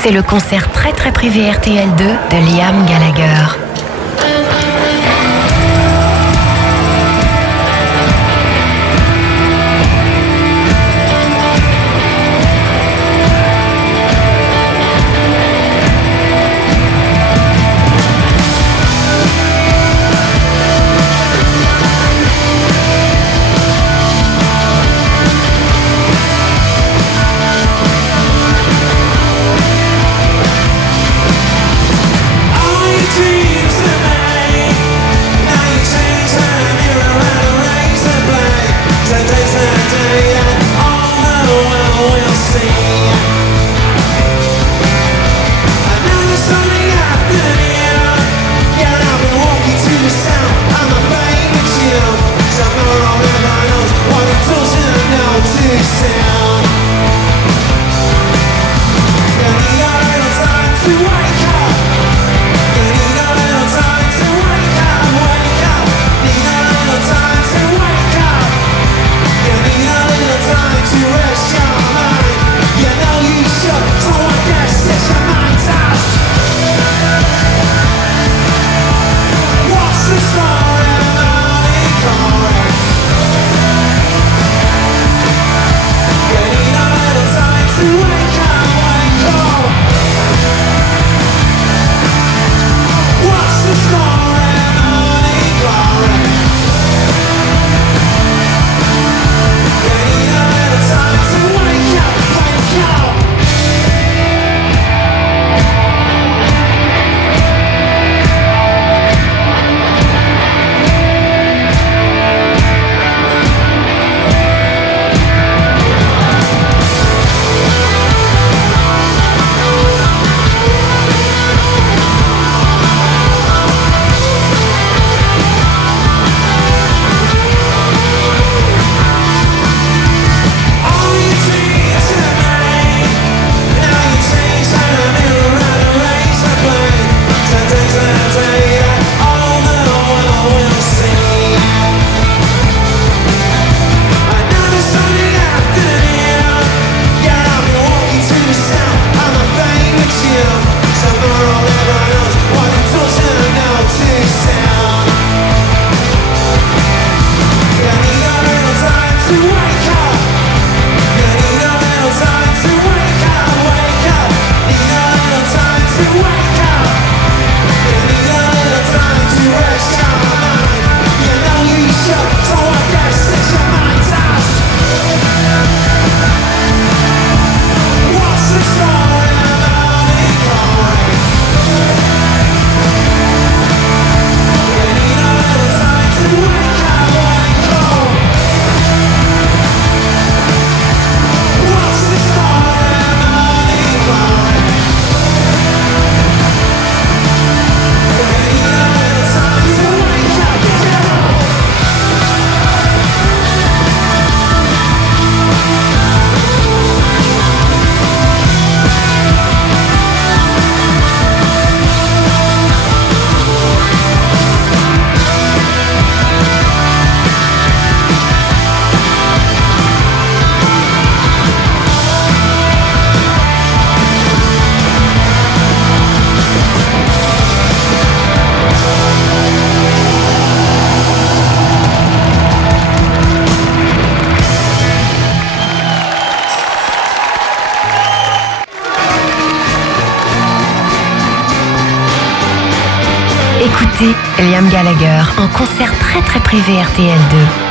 c'est le concert très très privé RTL2 de Liam Gallagher. Écoutez Liam Gallagher en concert très très privé RTL2.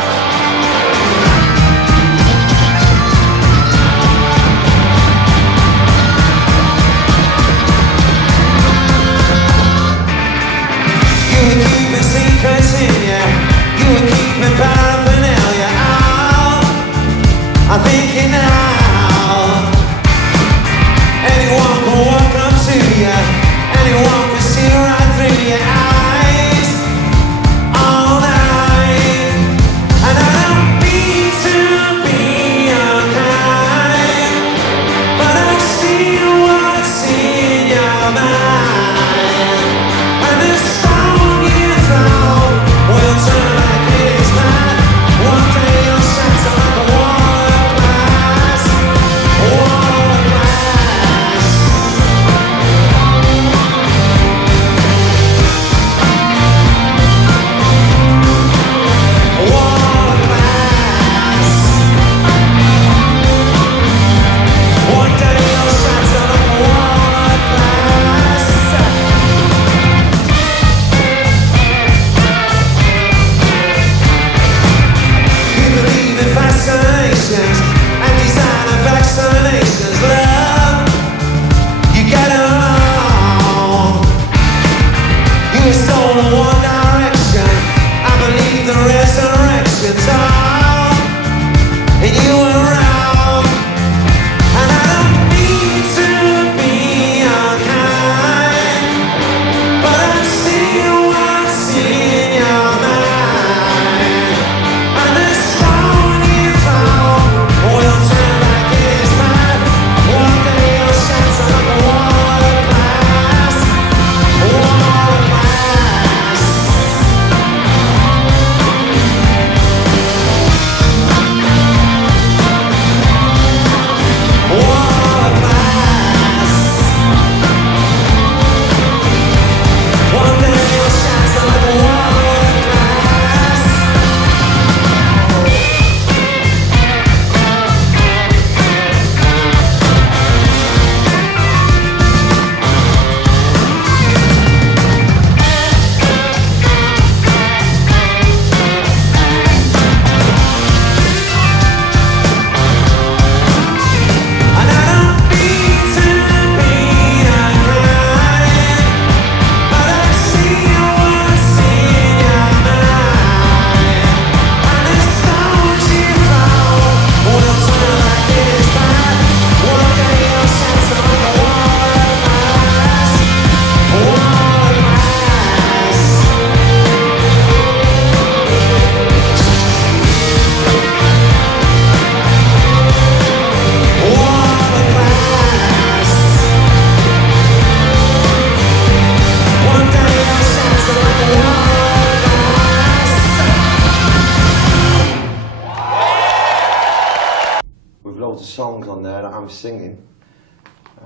singing.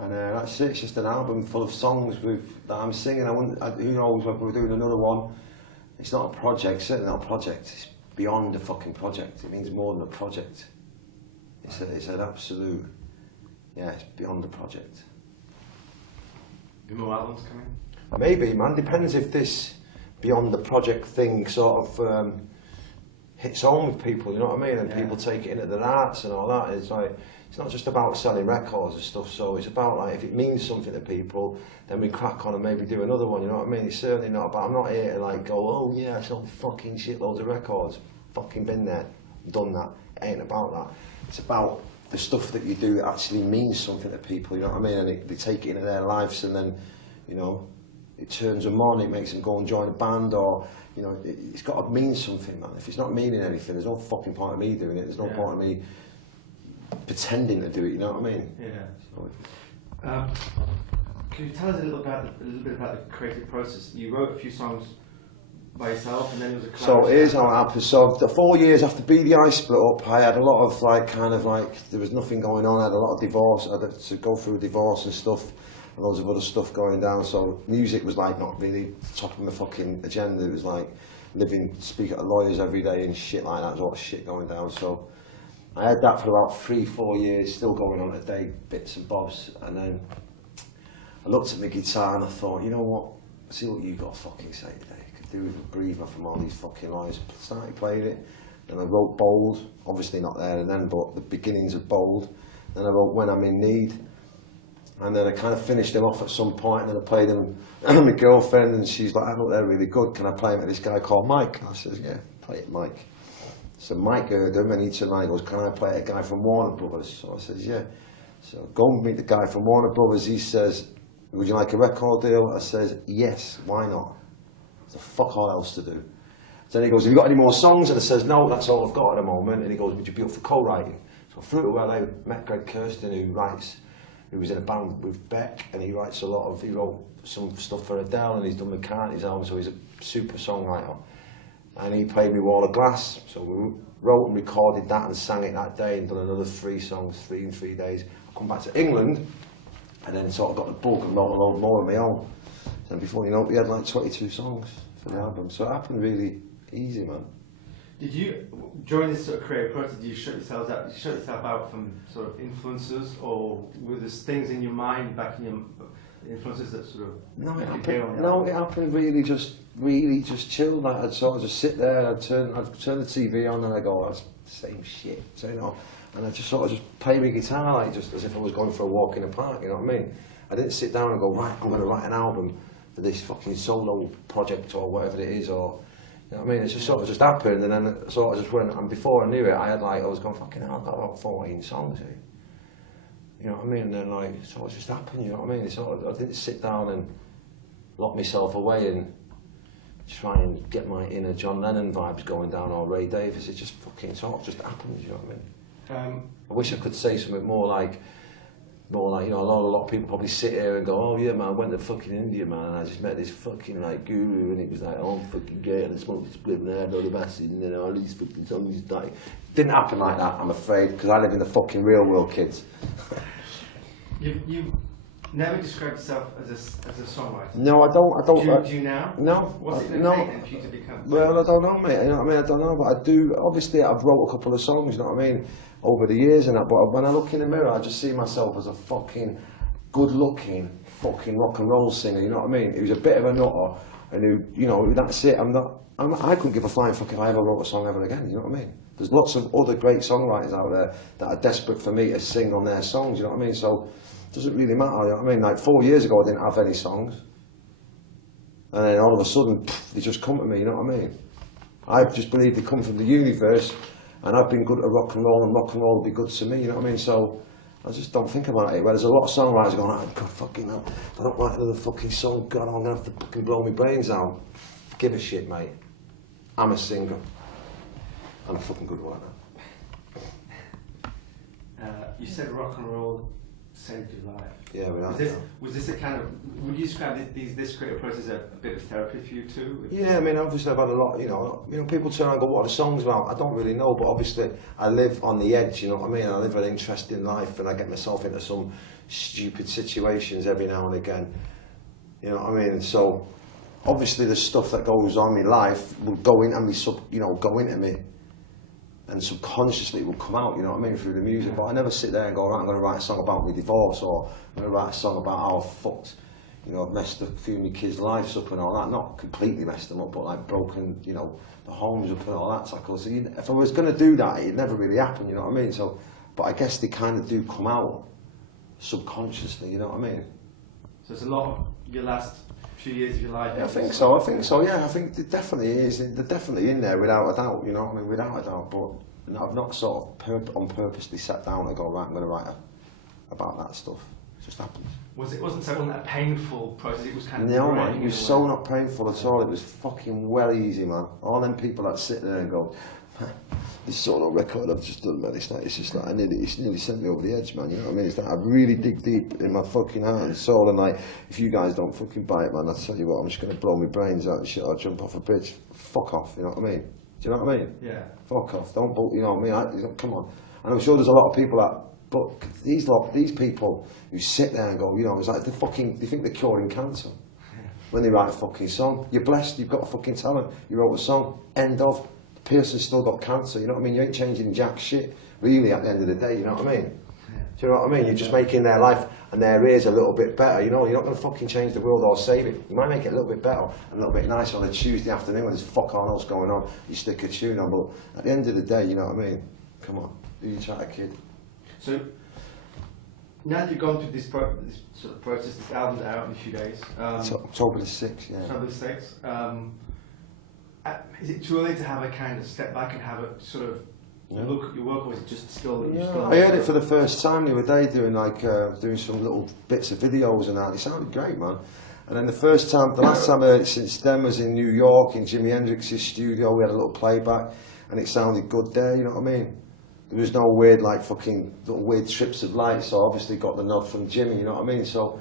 And that's it, it's just an album full of songs that I'm singing. Who knows whether we're doing another one. It's not a project, certainly not a project. It's beyond a fucking project. It means more than a project. It's an absolute, it's beyond a project. Any more albums coming? Maybe, man. Depends if this beyond the project thing sort of hits home with people, you know what I mean? And people take it into their arts and all that. It's like, it's not just about selling records and stuff, so it's about like, if it means something to people, then we crack on and maybe do another one, you know what I mean? It's certainly not about, I'm not here to like go, oh yeah, I sold fucking shitloads of records. Fucking been there, done that. It ain't about that. It's about the stuff that you do that actually means something to people, you know what I mean? And they take it into their lives, and then, you know, it turns them on, it makes them go and join a band, or, you know, it's got to mean something, man. If it's not meaning anything, there's no fucking point of me doing it, there's no point of me pretending to do it, you know what I mean? Yeah. Can you tell us a little bit about the creative process? You wrote a few songs by yourself, and then it was a collaboration. So here's how it happened. So the 4 years after BDI split up, I had a lot of there was nothing going on. I had a lot of divorce. I had to go through a divorce and stuff, and loads of other stuff going down. So music was like not really top of my fucking agenda. It was like speaking to lawyers every day and shit like that. There was a lot of shit going down. So I had that for about 3-4 years, still going on today, bits and bobs. And then I looked at my guitar and I thought, you know what? See what you got to fucking say today. Do with a breather from all these fucking lawyers. Started playing it, and I wrote Bold, obviously not there and then, but the beginnings of Bold. Then I wrote When I'm in Need, and then I kind of finished them off at some point, and then I played them to my girlfriend, and she's like, I thought they're really good, can I play them to this guy called Mike? And I says, yeah, play it, Mike. So Mike heard them, and he turned around and goes, can I play a guy from Warner Brothers? So I says, yeah. So go and meet the guy from Warner Brothers. He says, would you like a record deal? I says, yes, why not? So fuck all else to do. So then he goes, have you got any more songs? And I says, no, that's all I've got at the moment. And he goes, would you be up for co-writing? So I flew to LA, met Greg Kirsten, who was in a band with Beck, and he wrote some stuff for Adele, and he's done McCartney's album, so he's a super songwriter. And he played me Wall of Glass, so we wrote and recorded that and sang it that day, and done another 3 songs, 3 in 3 days. I come back to England, and then sort of got the book and wrote a lot more on my own. And before you know it, we had like 22 songs for the album. So it happened really easy, man. Did you, during this sort of creative process, did you shut yourself out? Did you shut yourself out from sort of influences, or were there things in your mind, back in your influences that sort of? No, it happened really just chilled. Like I'd sort of just sit there, I'd turn the TV on, and I go, that's the same shit, so, you know. And I just sort of just play my guitar like just as if I was going for a walk in a park. You know what I mean? I didn't sit down and go, right, I'm going to write an album for this fucking solo project or whatever it is, or, you know what I mean? It just sort of just happened, and then it sort of just went, and before I knew it, I was going, fucking hell, I've got about 14 songs here. You know what I mean? And then like, it sort of just happened, you know what I mean? It sort of, I didn't sit down and lock myself away and try and get my inner John Lennon vibes going down, or Ray Davis. It just fucking sort of just happened, you know what I mean? I wish I could say something more like, you know, a lot of people probably sit here and go, oh yeah man, I went to fucking India, man, and I just met this fucking like guru, and he was like, oh I'm fucking gay, and I smoked this spliff, and I had all the acid, and then all these fucking songs, like, didn't happen like that, I'm afraid, because I live in the fucking real world, kids. You never described yourself as a songwriter? No, I don't. Do you now? No. What's it going to take for you to become? Well, I don't know, mate, you know what I mean, I don't know, but I do, obviously I've wrote a couple of songs, you know what I mean, over the years and that, but when I look in the mirror, I just see myself as a fucking good-looking fucking rock and roll singer, you know what I mean? He was a bit of a nutter, and who, you know, that's it. I couldn't give a flying fuck if I ever wrote a song ever again, you know what I mean? There's lots of other great songwriters out there that are desperate for me to sing on their songs, you know what I mean? So it doesn't really matter, you know what I mean? Like 4 years ago, I didn't have any songs, and then all of a sudden, they just come to me, you know what I mean? I just believe they come from the universe. And I've been good at rock and roll will be good to me, you know what I mean? So I just don't think about it. Whereas a lot of songwriters going, oh, God, fucking hell, if I don't write another fucking song, God, I'm going to have to fucking blow my brains out. Give a shit, mate. I'm a singer. I'm a fucking good writer. You said rock and roll saved your life. Yeah, without Was this a kind of, would you describe this creative process as a bit of therapy for you too? Yeah, I mean, obviously I've had a lot, you know, people turn around and go, what are the songs about? I don't really know, but obviously I live on the edge, you know what I mean? I live an interesting life and I get myself into some stupid situations every now and again, you know what I mean? So obviously the stuff that goes on in my life will go into me, go into me, and subconsciously it will come out, you know what I mean, through the music. But I never sit there and go, right, I'm going to write a song about my divorce, or I'm going to write a song about how I fucked, you know, I've messed a few of my kids' lives up and all that. Not completely messed them up, but like broken, you know, the homes up and all that tackle. So if I was going to do that, it'd never really happen, you know what I mean? So, but I guess they kind of do come out subconsciously, you know what I mean? So it's a lot of your last few years of your life. Yeah, I think so. Yeah, I think it definitely is. They're definitely in there without a doubt. You know what I mean? Without a doubt. But I've not sort of on purposely sat down and go, right, I'm going to write about that stuff. It just happens. Wasn't a painful process? It was kind of. No, man. It was so not painful at all. It was fucking well easy, man. All them people that sit there and go, this solo record I've just done, man. It's just like it's nearly sent me over the edge, man. You know what I mean? It's like I really dig deep in my fucking heart and soul, and like, if you guys don't fucking buy it, man, I tell you what, I'm just gonna blow my brains out and shit. I'll jump off a bridge. Fuck off. You know what I mean? Do you know what I mean? Yeah. Fuck off. Don't, you know what I mean? Come on. And I'm sure there's a lot of people that. But these people who sit there and go, you know, it's like they think they're curing cancer when they write a fucking song. You're blessed. You've got a fucking talent. You wrote a song. End of. Person's still got cancer, you know what I mean? You ain't changing jack shit, really, at the end of the day, you know what I mean? Yeah. Do you know what I mean? You're just making their life and their ears a little bit better, you know? You're not going to fucking change the world or save it. You might make it a little bit better and a little bit nicer on a Tuesday afternoon when there's fuck all else going on. You stick a tune on, but at the end of the day, you know what I mean? Come on, do your chat, kid. So, now that you've gone through this sort of process, this album's out in a few days. It's October the 6th, yeah. October the 6th. Is it too early to have a kind of step back and have a sort of look at your work, or is it just still? Yeah, I heard it for the first time the other day, doing some little bits of videos and that. It sounded great, man. And then the last time I heard it since then was in New York in Jimi Hendrix's studio. We had a little playback, and it sounded good there. You know what I mean? There was no weird fucking little weird trips of light. So obviously got the nod from Jimmy. You know what I mean? So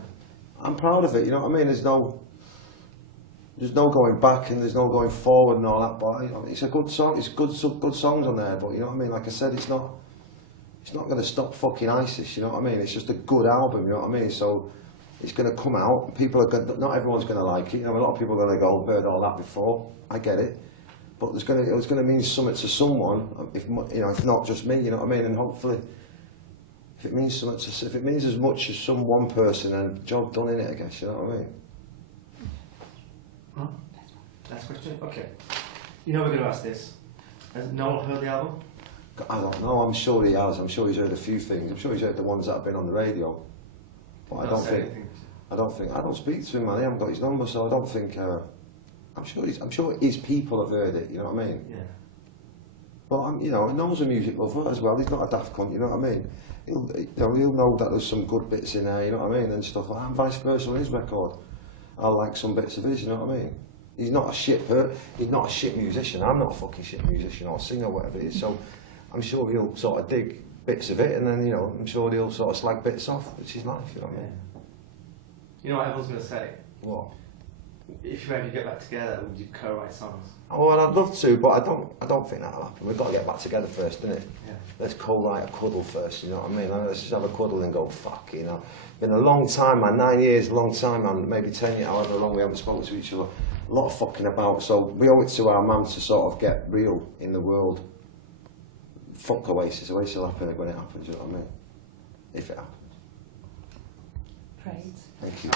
I'm proud of it. You know what I mean? There's no going back and there's no going forward and all that, but you know, it's a good song. It's good songs on there, but you know what I mean. Like I said, it's not going to stop fucking Oasis. You know what I mean? It's just a good album. You know what I mean? So it's going to come out. People are not everyone's going to like it. You know, a lot of people are going to go, heard all that before. I get it, but it's going to mean something to someone. If you know, if not just me. You know what I mean? And hopefully, if it means something, if it means as much as some one person, then job done in it. I guess you know what I mean. Last question? Okay. You know we're going to ask this. Has Noel heard the album? I don't know, I'm sure he has. I'm sure he's heard a few things. I'm sure he's heard the ones that have been on the radio. But I don't speak to him, man. I haven't got his number, so I don't think, I'm sure his people have heard it, you know what I mean? Yeah. But, you know, Noel's a music lover as well. He's not a daft cunt, you know what I mean? He'll know that there's some good bits in there, you know what I mean? And stuff like that, and vice versa on his record. I like some bits of his, you know what I mean? He's not a shit musician. I'm not a fucking shit musician or singer or whatever it is. So I'm sure he'll sort of dig bits of it, and then you know I'm sure he'll sort of slag bits off, which is life. You know what I mean? You know what everyone's going to say? What? If you ever get back together, would you co-write songs? Oh, well, I'd love to, but I don't think that'll happen. We've got to get back together first, innit? Yeah. Let's co-write a cuddle first. You know what I mean? Let's just have a cuddle and go fuck. You know, been a long time, man. 9 years, a long time, man. Maybe 10 years, however long we haven't spoken to each other. A lot of fucking about, so we owe it to our man to sort of get real in the world. Fuck Oasis. Oasis will happen when it happens, you know what I mean? If it happens. Great. Thank you.